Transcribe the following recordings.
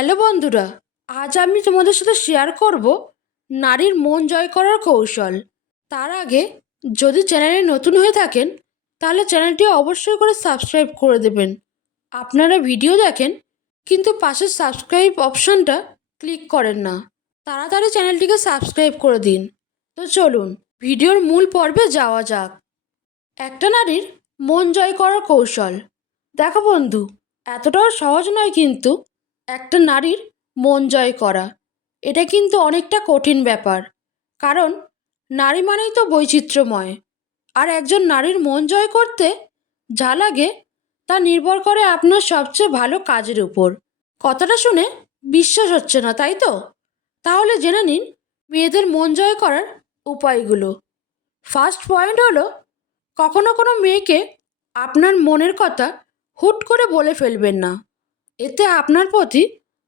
Hello বন্ধুরা, আজ আমি তোমাদের সাথে শেয়ার করব নারীর মন জয় করার কৌশল। তার আগে যদি চ্যানেলে নতুন হয়ে থাকেন, তাহলে চ্যানেলটি অবশ্যই করে সাবস্ক্রাইব করে দেবেন। আপনারা ভিডিও দেখেন, কিন্তু পাশের সাবস্ক্রাইব অপশনটা ক্লিক করেন না। তাড়াতাড়ি চ্যানেলটিকে সাবস্ক্রাইব করে দিন। তো চলুন ভিডিওর মূল পর্বে যাওয়া যাক। একটা নারীর মন জয় করার কৌশল। দেখো বন্ধু, এতটাও সহজ নয় কিন্তু একটা নারীর মন জয় করা। এটা কিন্তু অনেকটা কঠিন ব্যাপার। কারণ নারী মানেই তো বৈচিত্র্যময়। আর একজন নারীর মন জয় করতে যা লাগে তা নির্ভর করে আপনার সবচেয়ে ভালো কাজের উপর। কথাটা শুনে বিশ্বাস হচ্ছে না, তাই তো? তাহলে জেনে নিন মেয়েদের মন জয় করার উপায়গুলো। ফার্স্ট পয়েন্ট হলো, কখনো কোনো মেয়েকে আপনার মনের কথা হুট করে বলে ফেলবেন না। এতে আপনার প্রতি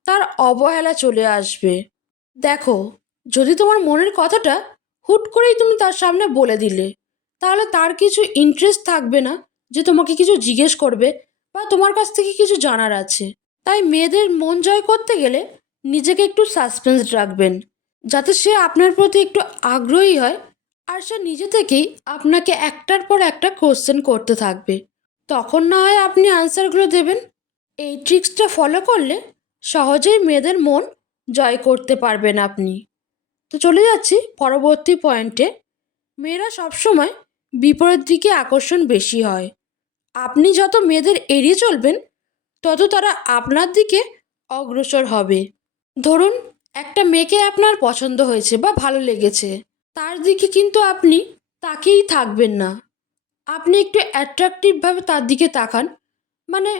তার অবহেলা চলে আসবে। দেখো, যদি তোমার মনের কথাটা হুট করেই তুমি তার সামনে বলে দিলে, তাহলে তার কিছু ইন্টারেস্ট থাকবে না যে তোমাকে কিছু জিজ্ঞেস করবে বা তোমার কাছ থেকে কিছু জানার আছে। তাই মেয়েদের মন জয় করতে গেলে নিজেকে একটু সাসপেন্স রাখবেন, যাতে সে আপনার প্রতি একটু আগ্রহী হয় আর সে নিজে থেকেই আপনাকে একটার পর একটা কোশ্চেন করতে থাকবে। তখন না হয় আপনি আনসারগুলো দেবেন এই ট্রিক্সটা ফলো করলে সহজেই মেয়েদের মন জয় করতে পারবেন আপনি। তো চলে যাচ্ছি পরবর্তী পয়েন্টে মেয়েরা সবসময় বিপরীত দিকে আকর্ষণ বেশি হয়। আপনি যত মেয়েদের এড়িয়ে চলবেন, তত তারা আপনার দিকে অগ্রসর হবে। ধরুন, একটা মেয়েকে আপনার পছন্দ হয়েছে বা ভালো লেগেছে, তার দিকে কিন্তু আপনি তাকেই থাকবেন না। আপনি একটু অ্যাট্রাকটিভভাবে তার দিকে তাকান মানে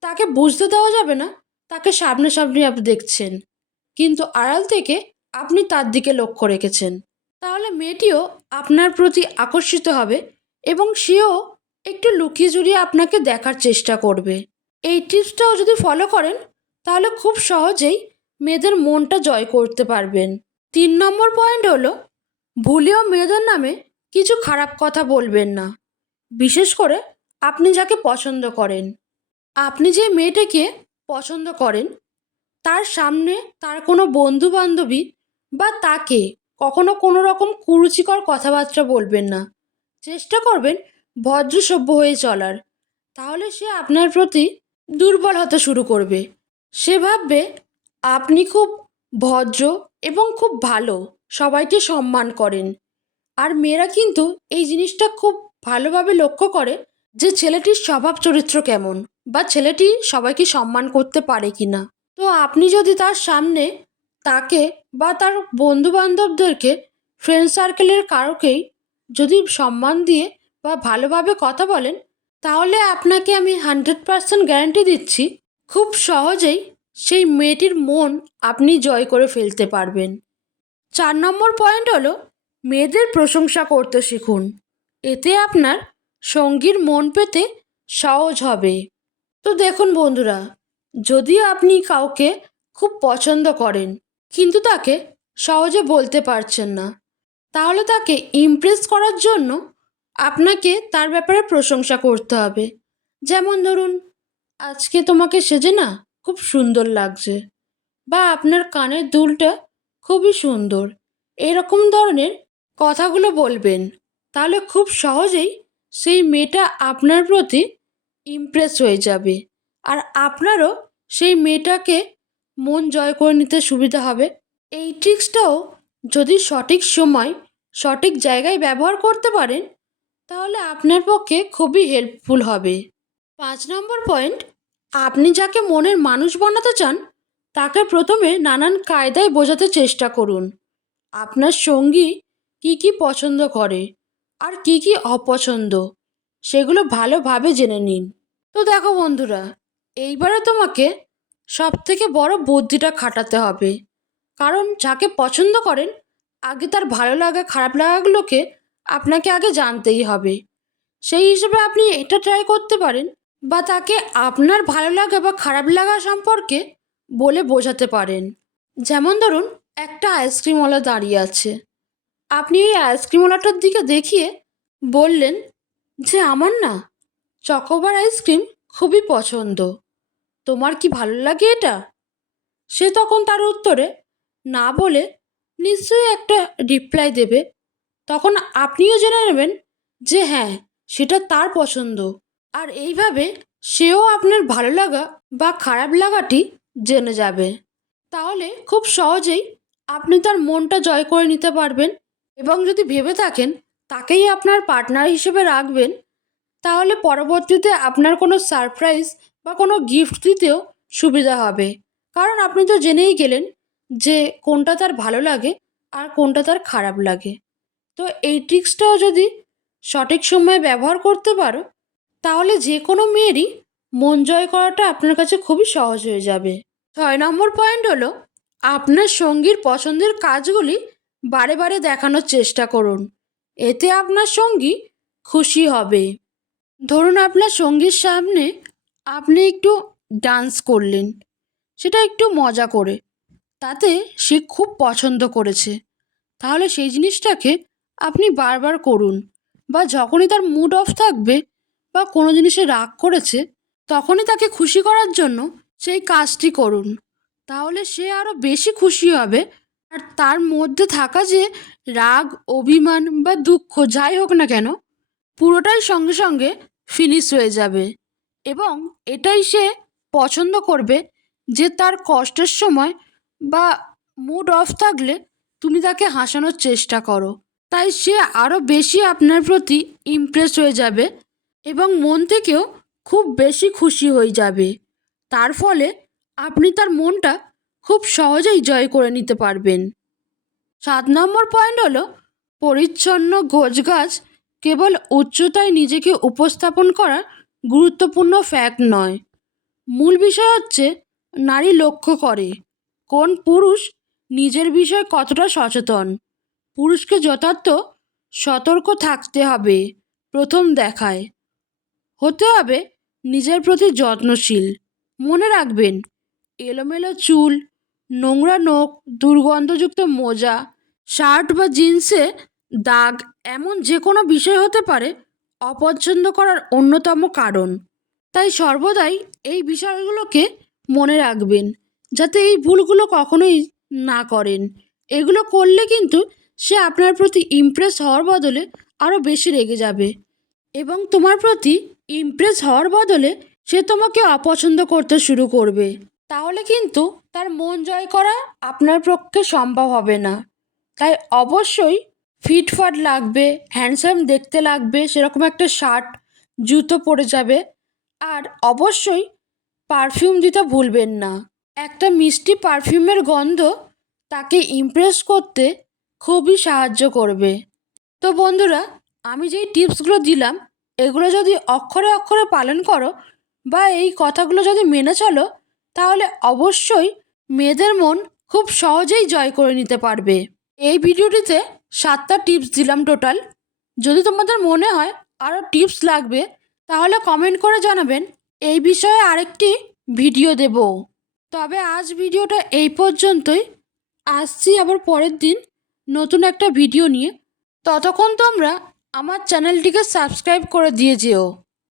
তাকে বুঝতে দেওয়া যাবে না। তাকে সামনাসামনি আপনি দেখছেন। কিন্তু আড়াল থেকে আপনি তার দিকে লক্ষ্য রেখেছেন। তাহলে মেয়েটিও আপনার প্রতি আকর্ষিত হবে এবং সেও একটু লুকিয়ে জুড়িয়ে আপনাকে দেখার চেষ্টা করবে। এই টিপসটাও যদি ফলো করেন, তাহলে খুব সহজেই মেয়েদের মনটা জয় করতে পারবেন। তিন নম্বর পয়েন্ট হলো, ভুলেও মেয়েদের নামে কিছু খারাপ কথা বলবেন না। বিশেষ করে আপনি যাকে পছন্দ করেন। আপনি যে মেয়েটাকে পছন্দ করেন, তার সামনে তার কোনো বন্ধু বান্ধবী বা তাকে কখনো কোনো রকম কুরুচিকর কথাবার্তা বলবেন না। চেষ্টা করবেন ভদ্র সভ্য হয়ে চলার। তাহলে সে আপনার প্রতি দুর্বল হতে শুরু করবে। সে ভাববে, আপনি খুব ভদ্র এবং খুব ভালো, সবাইকে সম্মান করেন। আর মেয়েরা কিন্তু এই জিনিসটা খুব ভালোভাবে লক্ষ্য করে যে ছেলেটির স্বভাব চরিত্র কেমন বা ছেলেটি সবাইকে সম্মান করতে পারে কি না তো আপনি যদি তার সামনে তাকে বা তার বন্ধু বান্ধবদেরকে ফ্রেন্ড সার্কেলের কারোকেই যদি সম্মান দিয়ে বা ভালোভাবে কথা বলেন, তাহলে আপনাকে আমি হান্ড্রেড পার্সেন্ট গ্যারান্টি দিচ্ছি, খুব সহজেই সেই মেয়েটির মন আপনি জয় করে ফেলতে পারবেন। চার নম্বর পয়েন্ট হলো, মেয়েদের প্রশংসা করতে শিখুন। এতে আপনার সঙ্গীর মন পেতে সহজ হবে। তো দেখুন বন্ধুরা যদি আপনি কাউকে খুব পছন্দ করেন, কিন্তু তাকে সহজে বলতে পারছেন না, তাহলে তাকে ইমপ্রেস করার জন্য আপনাকে তার ব্যাপারে প্রশংসা করতে হবে। যেমন ধরুন, আজকে তোমাকে সেজে না খুব সুন্দর লাগছে বা আপনার কানের দুলটা খুবই সুন্দর, এরকম ধরনের কথাগুলো বলবেন, তাহলে খুব সহজেই সেই মেয়েটা আপনার প্রতি ইমপ্রেস হয়ে যাবে। আর আপনারও সেই মেয়েটাকে মন জয় করে নিতে সুবিধা হবে। এই ট্রিক্সটাও যদি সঠিক সময়, সঠিক জায়গায় ব্যবহার করতে পারেন, তাহলে আপনার পক্ষে খুবই হেল্পফুল হবে। পাঁচ নম্বর পয়েন্ট আপনি যাকে মনের মানুষ বানাতে চান, তাকে প্রথমে নানান কায়দায় বোঝাতে চেষ্টা করুন। আপনার সঙ্গী কি কি পছন্দ করে? আর কি কি অপছন্দ? সেগুলো ভালোভাবে জেনে নিন। তো দেখো বন্ধুরা, এইবারে তোমাকে সব থেকে বড় বুদ্ধিটা খাটাতে হবে। কারণ যাকে পছন্দ করেন, আগে তার ভালো লাগা, খারাপ লাগাগুলোকে আপনাকে আগে জানতেই হবে। সেই হিসেবে আপনি এটা ট্রাই করতে পারেন বা তাকে আপনার ভালো লাগা বা খারাপ লাগা সম্পর্কে বলে বোঝাতে পারেন। যেমন ধরুন, একটা আইসক্রিমওয়ালা দাঁড়িয়ে আছে। আপনি ওই আইসক্রিমওয়ালাটার দিকে দেখিয়ে বললেন যে আমার না চকোবার আইসক্রিম খুবই পছন্দ। তোমার কি ভালো লাগে এটা? সে তখন তার উত্তরে না বলে নিশ্চয়ই একটা রিপ্লাই দেবে। তখন আপনিও জেনে নেবেন যে হ্যাঁ সেটা তার পছন্দ। আর এইভাবে সেও আপনার ভালো লাগা বা খারাপ লাগাটি জেনে যাবে। তাহলে খুব সহজেই আপনি তার মনটা জয় করে নিতে পারবেন। এবং যদি ভেবে থাকেন তাকেই আপনার পার্টনার হিসেবে রাখবেন, তাহলে পরবর্তীতে আপনার কোনো সারপ্রাইজ বা কোনো গিফট দিতেও সুবিধা হবে। কারণ আপনি তো জেনেই গেলেন যে কোনটা তার ভালো লাগে আর কোনটা তার খারাপ লাগে। তো এই ট্রিক্সটাও যদি সঠিক সময়ে ব্যবহার করতে পারো, তাহলে যে কোনো মেয়েরই মন জয় করাটা আপনার কাছে খুবই সহজ হয়ে যাবে। ছয় নম্বর পয়েন্ট হলো, আপনার সঙ্গীর পছন্দের কাজগুলি বারে বারে দেখানোর চেষ্টা করুন। এতে আপনার সঙ্গী খুশি হবে। ধরুন আপনার সঙ্গীর সামনে আপনি একটু ডান্স করলেন। সেটা একটু মজা করে। তাতে সে খুব পছন্দ করেছে। তাহলে সেই জিনিসটাকে আপনি বারবার করুন বা যখনই তার মুড অফ থাকবে বা কোনো জিনিসে রাগ করেছে, তখনই তাকে খুশি করার জন্য সেই কাজটি করুন। তাহলে সে আরও বেশি খুশি হবে আর তার মধ্যে থাকা যে রাগ, অভিমান বা দুঃখ, যাই হোক না কেন, পুরোটাই সঙ্গে সঙ্গে ফিনিশ হয়ে যাবে। এবং এটাই সে পছন্দ করবে যে তার কষ্টের সময় বা মুড অফ থাকলে তুমি তাকে হাসানোর চেষ্টা করো। তাই সে আরও বেশি আপনার প্রতি ইমপ্রেস হয়ে যাবে এবং মন থেকেও খুব বেশি খুশি হয়ে যাবে। তার ফলে আপনি তার মনটা খুব সহজেই জয় করে নিতে পারবেন। সাত নম্বর পয়েন্ট হলো, পরিচ্ছন্ন গোছগাছ কেবল উচ্চতায় নিজেকে উপস্থাপন করা গুরুত্বপূর্ণ ফ্যাক্ট নয়। মূল বিষয় হচ্ছে, নারী লক্ষ্য করে, কোন পুরুষ নিজের বিষয়ে কতটা সচেতন। পুরুষকে যথার্থ সতর্ক থাকতে হবে, প্রথম দেখায়। হতে হবে নিজের প্রতি যত্নশীল। মনে রাখবেন, এলোমেলো চুল নোংরা নখ, দুর্গন্ধযুক্ত মোজা, শার্ট বা জিন্সে দাগ এমন যে কোনো বিষয় হতে পারে, অপছন্দ করার অন্যতম কারণ। তাই সর্বদাই এই বিষয়গুলোকে মনে রাখবেন, যাতে এই ভুলগুলো কখনোই না করেন। এগুলো করলে কিন্তু সে আপনার প্রতি ইমপ্রেস হওয়ার বদলে আরও বেশি রেগে যাবে এবং তোমার প্রতি ইমপ্রেস হওয়ার বদলে সে তোমাকে অপছন্দ করতে শুরু করবে। তাহলে কিন্তু তার মন জয় করা আপনার পক্ষে সম্ভব হবে না। তাই অবশ্যই ফিটফাট লাগবে, হ্যান্ডসাম দেখতে লাগবে, সেরকম একটা শার্ট, জুতো পরে যাবে। আর অবশ্যই পারফিউম দিতে ভুলবেন না। একটা মিষ্টি পারফিউমের গন্ধ তাকে ইমপ্রেস করতে খুবই সাহায্য করবে। তো বন্ধুরা, আমি যেই টিপসগুলো দিলাম, এগুলো যদি অক্ষরে অক্ষরে পালন করো বা এই কথাগুলো যদি মেনে চলো তাহলে অবশ্যই মেয়েদের মন খুব সহজেই জয় করে নিতে পারবে। এই ভিডিওটিতে সাতটা টিপস দিলাম টোটাল। যদি তোমাদের মনে হয় আরও টিপস লাগবে, তাহলে কমেন্ট করে জানাবেন। এই বিষয়ে আরেকটি ভিডিও দেব। তবে আজ ভিডিওটা এই পর্যন্তই। আসছি আবার পরের দিন নতুন একটা ভিডিও নিয়ে। ততক্ষণ তোমরা আমার চ্যানেলটিকে সাবস্ক্রাইব করে দিয়ে যেও।